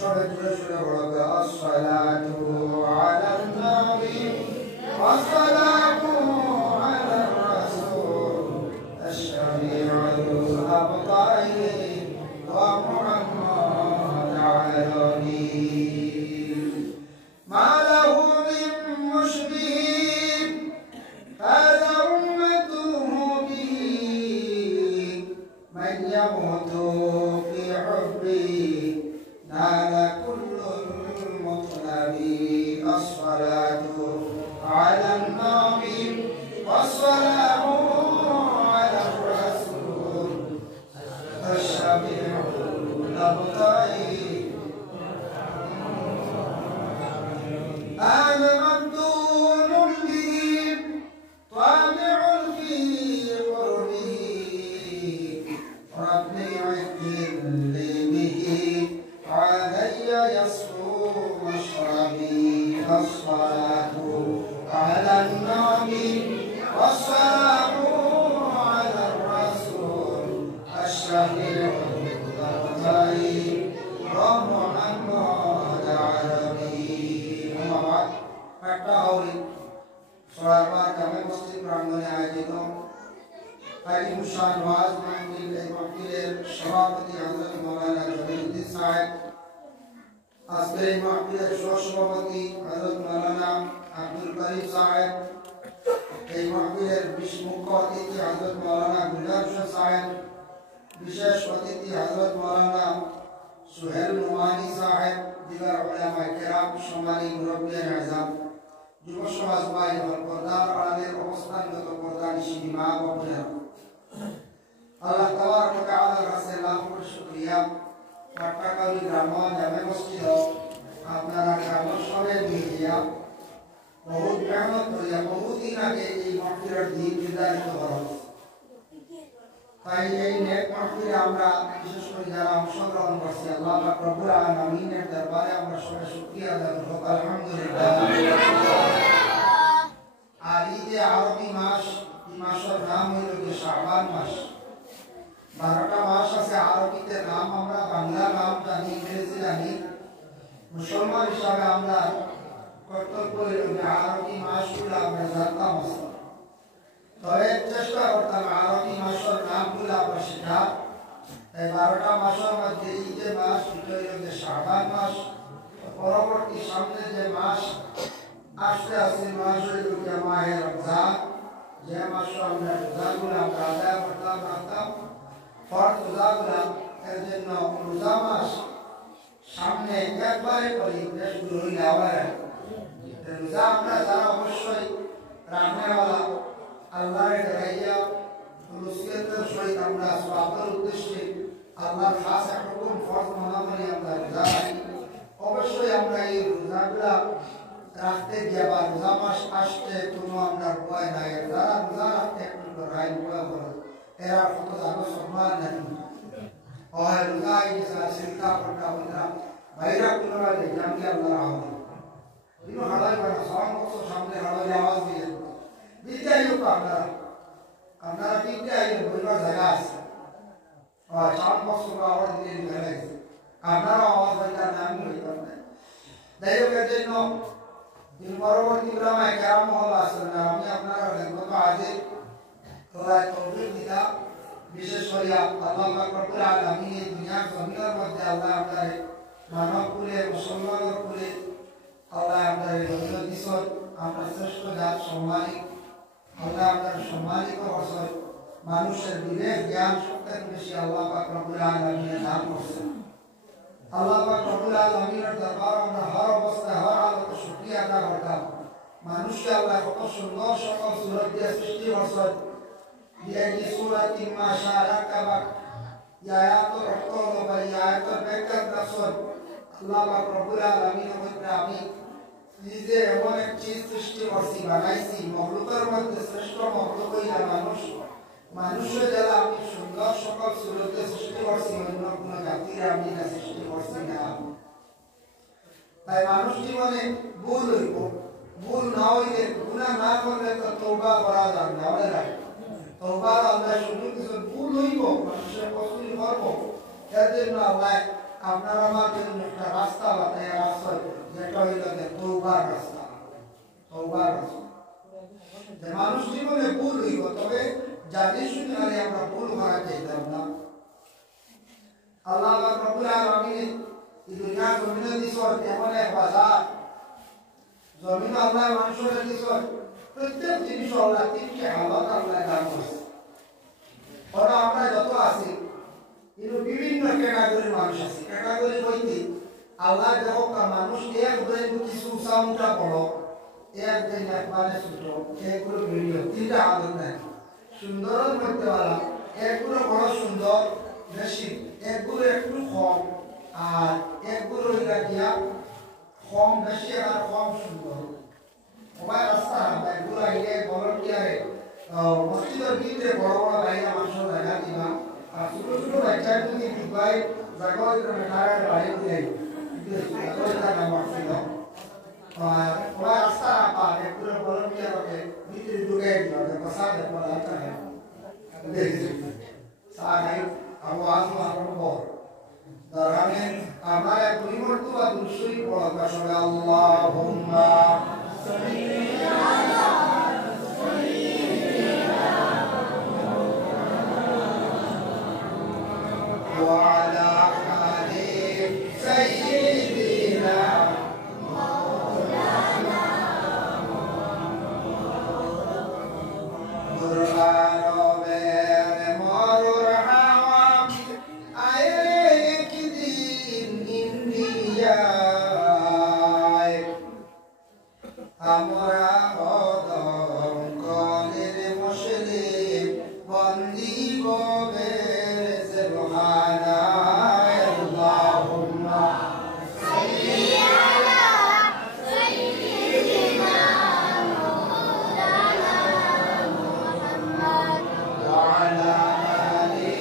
সবাই জুড়ে সুরে বলবে আসসালাতু আলান নবী ওয়াসসালামু আলার রাসূল আশ-শাফিউল আবতারি ওয়া মুহাম্মদ আলাহি মা লাহু মিন মুশবিহ হাযা উম্মাতুহু বিহি মান ইয়ামুতু ফি হুব্বিহি نال كل المطلب الصلاة على النبي والسلام على الرسول الشفيع المبتغي أنا مفتون به طامع في قربه ربي عد لي به علي يصفو مشربي الصلاة على النبي والسلام على الرسول الشفيع المبتغي ومحمد عربي أما بعد فالتهوري صلوات كما مسجد প্রাঙ্গণে আয়োজিত আজিম শান ওয়াজ মাহফিল এই মাহফিলের সভাপতি হযরত মাওলানা জমিউদ্দিন সাহেব আজকের এই মাহফিলের সহ-সভাপতি হযরত মাওলানা আব্দুল করিম সাহেব এই মাহফিলের মুখ্য অতিথি হযরত মাওলানা গুলজার হোসেন সাহেব বিশেষ অতিথি হযরত মাওলানা সুহেল নোমানী সাহেব দিগার উলামায়ে কেরাম সম্মানী মুরব্বিয়ান আযম যুব সমাজ ভাই ও পর্দার আড়ালের অবস্থানগত পর্দানিশী মা ও বোনেরা আল্লাহ তাবারক ওয়া তাআলার কাছে লাখ কোটি শুকরিয়া পাটকালি গ্রাম জামে মসজিদ আপনারা গ্রাম সবে দিয়া বহুত মেহনত করিয়া বহুদিন আগে এই মাহফিলের দিন নির্ধারিত করা তাই এই নেক মাহফিলে আমরা বিশেষ করে যারা অংশগ্রহণ করছি আল্লাহ পাক রব্বুল আলামিনের দরবারে আমরা সবাই শুকরিয়া আদায় করব আলহামদুলিল্লাহ। আর এই যে আরবি মাস এই মাসের নাম হইল যে শাবান মাস 12টা মাস আছে আরবিতে নাম আমরা বাংলা নাম জানি ইংরেজি জানি মুসলমান হিসাবে আমরা কর্তব্য হইল যে আরবি মাসগুলো আমরা জানতাম তবে চেষ্টা করতাম আরবি মাসের নামগুলো আমরা শেখা এই 12টা মাসের মধ্যে এই যে মাস এটা হইল যে শাবান মাস পরবর্তী সামনে যে মাস আসতে আসতে মাস হইল যে মাহে রমজান যে মাসে আমরা রোজাগুলো আমরা আদায় করতাম রাখতাম ফরজ রোজাগুলো এর জন্য রোজা মাস সামনে একবারে করি বেশগুলো হইলে আবার রোজা আমরা যারা অবশ্যই রান্নাওয়ালা আল্লাহর দেখাইয়া রসুলের সহিত আমরা সওয়াবের উদ্দেশ্যে আল্লাহর খাস এক হুকুম ফরজ মানা করে আমরা রোজা রাখি অবশ্যই আমরা এই রোজাগুলো রাখতে গিয়ে বা রোজা মাস আসতে কোনো আমরা ভয় নাই যারা রোজা রাখতে একটু রায় ভয় করে এরা কত জানো সম্মান নাই और রোজা এই সিলকা পড়া বন্ধা বাইরা কোনো রাতে জানকে আল্লাহ রাহমত দিনো হালাই বানা সাউন্ড বক্স সামনে হালাই আওয়াজ দিয়ে বিদায় হোক আপনারা বিদায় বলবার জায়গা আছে আর সাউন্ড বক্স আওয়াজ দিয়ে গেলে আপনারা আওয়াজ বাইরা নাম হইতো না দায়কের জন্য দিন পরবর্তী উলামায়ে কেরাম হল আসেন আমি আপনারা গত আজে তোরাই তৌফিক দিতা বিশেষ করে আল্লাহ পাক রব্বুল আলামিন এই দুনিয়ার জমিনের মধ্যে আল্লাহ আপনারে মানব কুলে মুসলমানের কুলে আল্লাহ আপনারে রহমত দিছর আমরা শ্রেষ্ঠ জাত সম্মানিত আল্লাহ আপনার সম্মানিত করছেন মানুষের বিবেক জ্ঞান শক্তির বেশি আল্লাহ পাক রব্বুল আলামিন দান করছেন আল্লাহ পাক রব্বুল আলামিনের দরবার আমরা হর অবস্থায় হর হালতে শুকরিয়া আদায় করতাম মানুষকে আল্লাহ কত সুন্দর সকল সূরত দিয়ে সৃষ্টি করছেন বিআইনি সূরাতিন মা শাআ রাকাবাক আয়াতুল রহমান বা আয়াতুল বেকার রাসূল আল্লাহ পাক রব্বুল আলামিনের মধ্যে আমি নিজে এমন এক চিজ সৃষ্টি করছি বানাইছি মখলুকের মধ্যে শ্রেষ্ঠ মখলুক হইলা মানুষ মানুষের যারা আমি সুন্দর সকল সূরতে সৃষ্টি করছি অন্য কোনো জাতির আমি না সৃষ্টি করছি না তাই মানুষ জীবনে ভুল হইব ভুল না হইলে গুনাহ না করলে তো তওবা করা যাবে না বলে তওবার আল্লাহ শুরু কিছু ভুল হইব মানুষের কষ্ট করব এর জন্য আল্লাহ আপনারা আমার জন্য একটা রাস্তা বাতায় রাস্তা যেটা হইল যে তওবার রাস্তা তওবার রাস্তা যে মানুষ জীবনে ভুল হইব তবে জানি শুনে আরে আমরা ভুল করা চাইতাম না আল্লাহ রাব্বুল আলামিন এই দুনিয়া জমিনে দিছর এমন এক বাজার জমিন আল্লাহ মানুষের দিছর প্রত্যেক জিনিস আল্লাহ তিনটি হালত আল্লাহ দান করেছে ওরা আমরা যত আছি কিন্তু বিভিন্ন ক্যাটাগরির মানুষ আছে ক্যাটাগরি বলতে আল্লাহ দেখো মানুষ এক ধরে কিছু সাউন্ডটা বড় এক দিন একবারে ছোট একগুলো ভিডিও তিনটা আদর নেয় সুন্দরের মধ্যে বলা একগুলো বড় সুন্দর বেশি একগুলো একটু কম আর একগুলো দিয়া কম বেশি আর কম সুন্দর সবাই রাস্তা একগুলো আইলে ভলান্টিয়ারে মসজিদের ভিতরে বড় বড় বাইরে মানুষের জায়গা দিবা আর ছোট ছোট বাচ্চা যদি দিবাই জায়গা মেটার বাইরে দিয়ে জায়গা মারছিল আর সবাই রাস্তা রাখা একগুলো ভলান্টিয়ারকে ভিতরে ঢুকে দিবা বসা দেখো লাগতা है দেখি সারাই আওয়াজ মারব দাঁড়ানে আমার দুই মর্তবা দুরুদ পড়া আসলে আল্লাহুম্মা সাল্লি আলা وعلى آل سيدنا مولانا قرآن بين مرور حوام آيك دين إنديا আমরা কদম কলের মুশরিক বন্দি কবে সুবহানা আল্লাহুম্মা সাল্লি আলা সাইয়্যিদিনা মাওলানা মুহাম্মদ ওয়া আলা আলি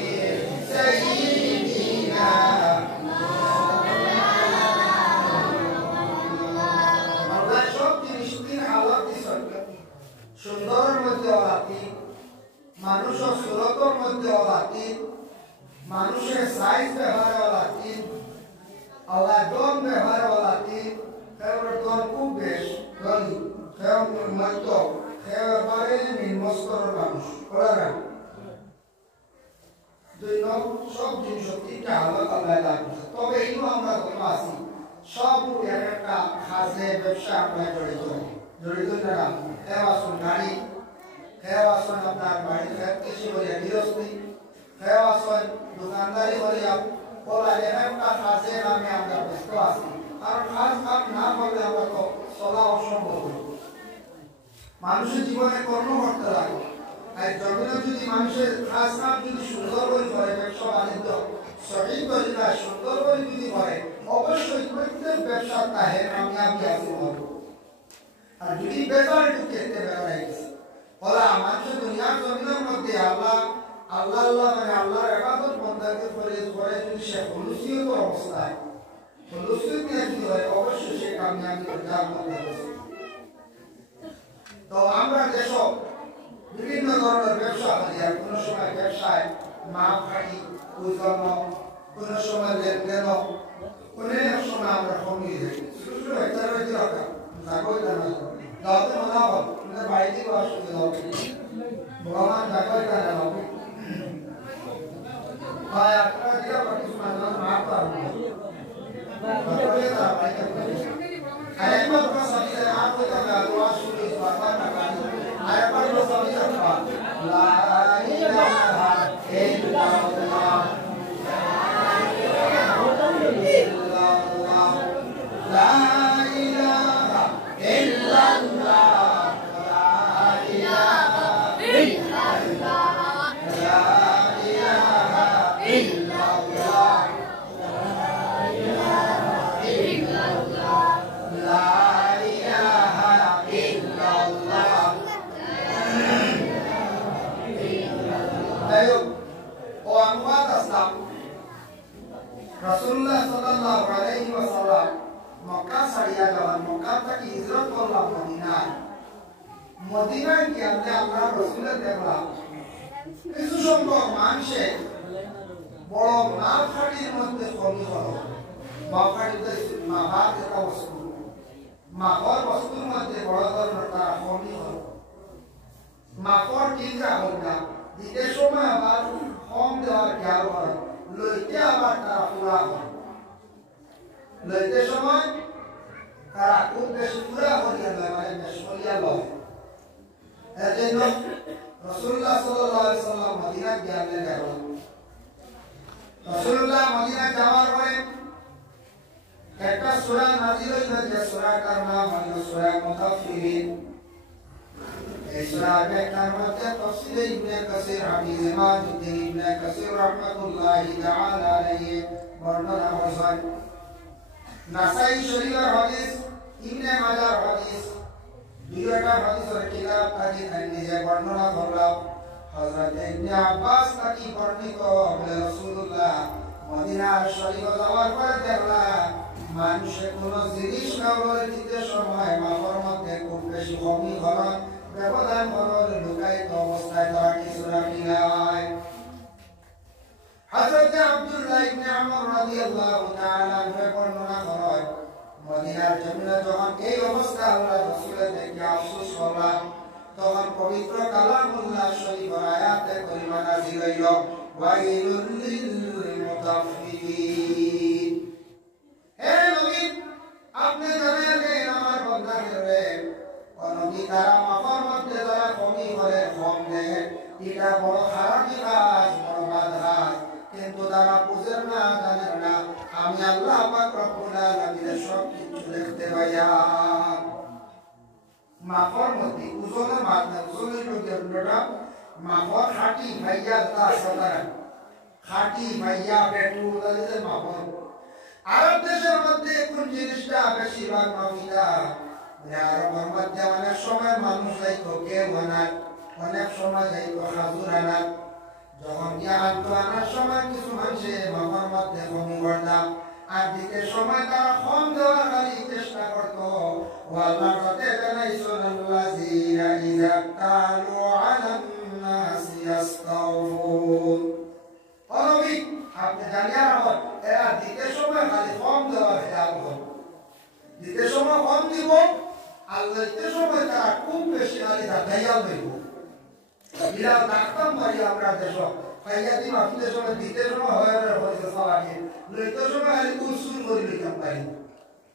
সাইয়্যিদিনা মাওলানা মুহাম্মদ আল্লাহ সব জিনিস তিন হালত দিছেন সুন্দরের মধ্যে অলাতি মানুষের সুরতের মধ্যে অলাতি মানুষের সাইজ ব্যবহার অলাতি আল্লাহ দম ব্যবহার অলাতি এবার দম খুব বেশ গলি খেয়ে মধ্য খেয়ে পারে নির্মস্তর মানুষ করা না দুই নম্বর সব জিনিস তিনটা হালত আল্লাহ দান করেছে তবে এইও আমরা যত আছি সব একটা খাসে ব্যবসা আমরা জড়িত না খেয়ে আসুন গাড়ি খেয়ে আসুন আপনার বাড়িতে কৃষি বলে গৃহস্থী খেয়ে আসুন দোকানদারি বলে বলা একটা খাসে নামে আমরা ব্যস্ত আছি কারণ খাস কাম না করলে আমরা তো চলা অসম্ভব মানুষের জীবনে কর্ম করতে লাগে আর জমিনে যদি মানুষের খাস কাম যদি সুন্দর করে করে ব্যবসা বাণিজ্য সঠিক করে না সুন্দর করে যদি করে অবশ্যই প্রত্যেক ব্যবসা তাহে কামিয়াবি আছে হবে আর যদি বেকার ঢুকে বেকার গেছে বলা মানুষের দুনিয়ার জমিনের মধ্যে আল্লাহ আল্লাহ আল্লাহ মানে আল্লাহর ইবাদত বন্দাকে করে যদি সে হুলুসিয়ত অবস্থায় হুলুসিয়ত নিয়ে যদি হয় অবশ্যই সে কামিয়াবি অর্জন করতে পারবে তো আমরা দেশ বিভিন্ন ধরনের ব্যবসা করি আর কোনো সময় ব্যবসায় মাপ কাটি ওজন কোনো সময় লেনদেন কোনো সময় আমরা কমিয়ে যাই ছোট ছোট বাচ্চারা কি রাখা জাগোই জানা দাওতে মনা হল আমাদের বাড়িতে আসলে দাও ভগবান জাগোই জানা হবে ভাই আপনারা যেটা পাটি শোনা মাপ পারবো তাহলে তারা বাইকে আরেকবার কথা সাথে আর কোই কথা দোয়া শুরু বারবার না কাটি আরেকবার কথা সাথে লা ইলাহা ইল্লাল্লাহ লা ইলাহা ইল্লাল্লাহ লা ইলাহা ইল্লাল্লাহ লা ইলাহা ইল্লাল্লাহ রাসূলুল্লাহ সাল্লাল্লাহু আলাইহি ওয়াসাল্লাম মক্কা ছাড়িয়া যাওয়ার মক্কা থেকে হিজরত করলাম মদিনায় মদিনায় গিয়ে আমরা রাসূলের দেখলাম কিছু সংখ্যক মানুষে বড় মাপকাঠির মধ্যে কমি হলো মাপকাঠিতে মাপার একটা বস্তু মাপর বস্তুর মধ্যে বড় ধরনের তারা কমি হলো মাপর ঠিক রাখুন না দিতে সময় আবার কম দেওয়ার খেয়াল হয় লইতে আবার তারা পুরা হয় লইতে সময় তারা খুব বেশি পুরা করিয়া লয় মানে বেশ করিয়া লয় এর জন্য রাসূলুল্লাহ সাল্লাল্লাহু আলাইহি সাল্লাম মদিনা গেলেন কারণ রাসূলুল্লাহ মদিনা যাওয়ার পরে একটা সূরা নাযিল হইল যে সূরাটার নাম হলো সূরা মুতাফফিফিন এই সূরার ব্যাখ্যার মধ্যে তাফসীরে ইবনে কাসির হাফিজ ইমামউদ্দিন ইবনে কাসির রাহমাতুল্লাহি তাআলা আলাইহি বর্ণনা করেছেন নাসাই শরীফের হাদিস ইবনে মাজার হাদিস দুইটা হাদিসের কিতাব কাজী নিজে বর্ণনা করলাম হযরত ইবনে আব্বাস থেকে বর্ণিত বলে রাসূলুল্লাহ মদিনার শরীফ যাওয়ার পরে দেখলাম মানুষে কোন জিনিস খাওয়ার দিতে সময় মাফর মধ্যে খুব বেশি কমি হলো ব্যবধান হলো লুকায়িত অবস্থায় তারা কিছু রাখি নাই হযরত আব্দুল্লাহ ইবনে আমর রাদিয়াল্লাহু তাআলা আনহু বর্ণনা করেন মদিনার জমিনে যখন এই অবস্থা আল্লাহ রাসূলের দেখে আফসোস করলাম তখন পবিত্র কালামুল্লাহ শরীফের আয়াতে কারিমা নাযিল হইল ওয়াইলুল লিল মুতাফফিফিন হে নবী আপনি জানেন আমার বান্দাদের নবী তারা মাফার মধ্যে যারা কমি করে কম দেয় এটা বড় খারাপই কাজ বড় বাধা কিন্তু তারা বুঝেন না জানেন না আমি আল্লাহ পাক রব্বুল আলামিনের সব কিছু দেখতে পাইয়া মাফার মধ্যে ওজনের মাধ্যমে ওজনের লোকটা মাফার খাঁটি ভাইয়া তা সাধারণ খাঁটি ভাইয়া পেট্রোল দালিদের মাফার আরব দেশের মধ্যে কোন জিনিসটা বেশিরভাগ মাফিটা আরবের মধ্যে অনেক সময় মানুষ যাইতো কেউ আনার অনেক সময় যাইতো হাজুর আনার যখন গিয়া আনতো আনার সময় কিছু মানুষে মামার মধ্যে কমি করতাম আর দিকে সময় তারা কম দেওয়ার খালি চেষ্টা করতো ও আল্লাহর সাথে জানাইছেন আল্লাযীনা ইযা তালু আলান নাসি ইস্তাওফুন ও নবী আপনি জানিয়া রাখুন এরা দিতে সময় খালি কম দেওয়ার খেয়াল করুন দিতে সময় কম দিব আর লইতে সময় তারা খুব বেশি খালি দাঁড়াইয়া লইব এরা ডাক্তার মারি আমরা দেশ পাইয়া দিন আপনি সময় দিতে সময় হয় হয়েছে সবাইকে লইতে সময় খালি উৎসুল করে লইতাম পারি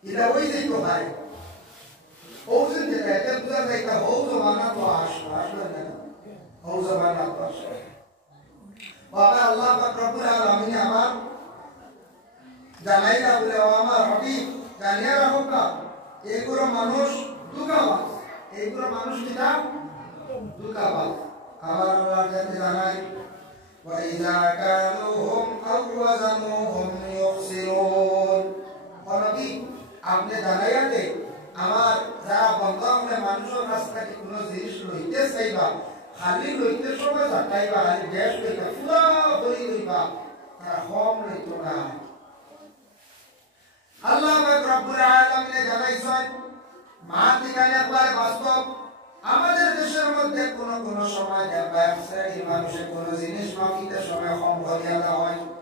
এটা ওই যে তো পারে ওজন যেটা এটা বুঝা যায় তা হৌ জমানা তো আসবে না হৌ জমানা তো আসবে বাবা আল্লাহ পাক রব্বুল আলামিন আমার জানাইলা বলে আমার হাবিব জানিয়া রাখো না এগুলো মানুষ দুঃখাবাজ এগুলো মানুষ কিনা দুঃখাবাজ আমার আল্লাহ যাতে জানাই ওয়াইযা কালুহুম আও ওয়াজানুহুম ইউখসিরুন নবী আপনি জানাইয়া দে আমার যারা বান্দা হলে মানুষের কাছ থেকে কোনো জিনিস লইতে চাইবা খালি লইতে সময় যাটাইবা খালি গ্যাস লইবা পুরা ভরি লইবা তারা কম লইত না আল্লাহ পাক রব্বুল আলামিন জানাইছেন মা ঠিকানা একবার বাস্তব আমাদের দেশের মধ্যে কোন কোন সময় দেখবা এক শ্রেণীর মানুষের কোন জিনিস মাপিতে সময় কম করিয়া দেওয়া হয়